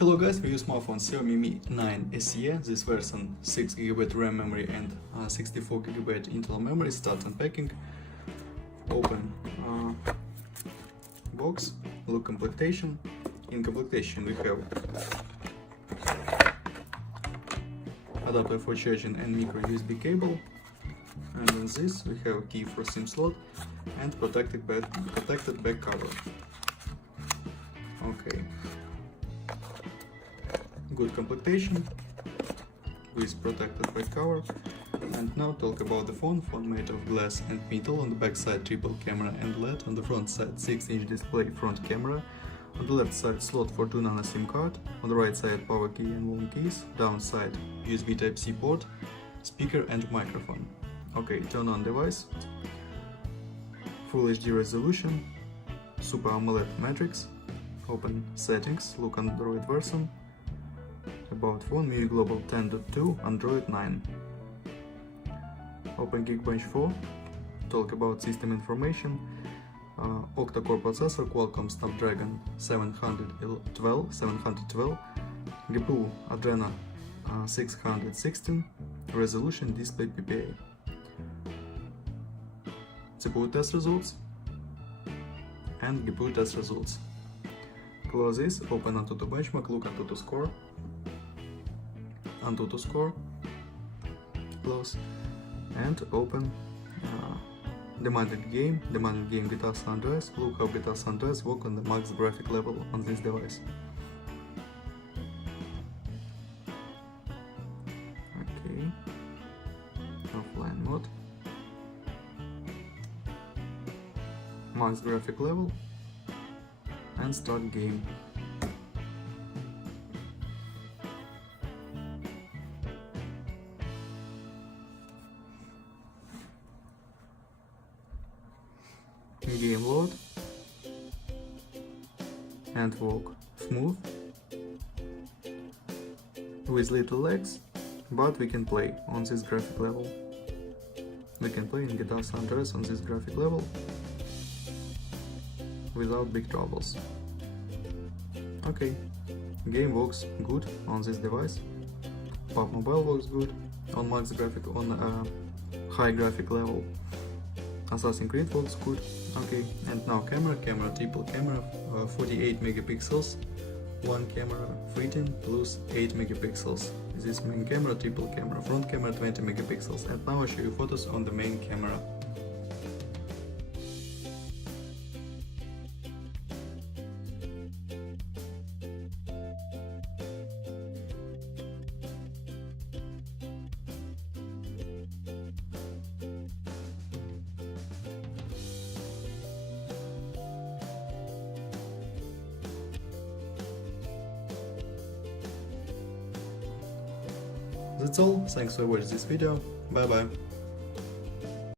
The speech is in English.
Hello guys, we use smartphone Xiaomi Mi 9 SE. This version 6GB RAM memory and 64GB internal memory. Start unpacking. Open box. Look completion. In completion we have adapter for charging and micro USB cable. And in this we have a key for SIM slot and protected back cover. Okay. Good completion with protected back cover. And now talk about the phone. Phone made of glass and metal. On the back side triple camera and LED. On the front side 6-inch display front camera. On the left side slot for 2 nano SIM card. On the right side power key and volume keys. Downside USB Type-C port, speaker and microphone. Okay, turn on device. Full HD resolution. Super AMOLED matrix. Open settings. Look Android version. About phone, MIUI Global 10.2, Android 9. Open Geekbench 4. Talk about system information. Octa-core processor, Qualcomm Snapdragon 712, GPU Adreno 616, resolution display PPA. CPU test results and GPU test results. Close this, open Antutu benchmark, look Antutu score. Antutu score, close, and open demanded game GTA San Andreas. Look how GTA San Andreas work on the max graphic level on this device. Okay, offline mode, max graphic level, and start game. Game load and walk smooth with little lags, but we can play on this graphic level. We can play in GTA San Andreas on this graphic level without big troubles. Okay, game works good on this device. PUBG Mobile works good on max graphic, on high graphic level. Assassin's Creed works good. Okay, and now camera, triple camera, 48 megapixels, one camera 13 plus 8 megapixels. This main camera, triple camera, front camera 20 megapixels. And now I show you photos on the main camera. That's all, thanks for watching this video, bye bye.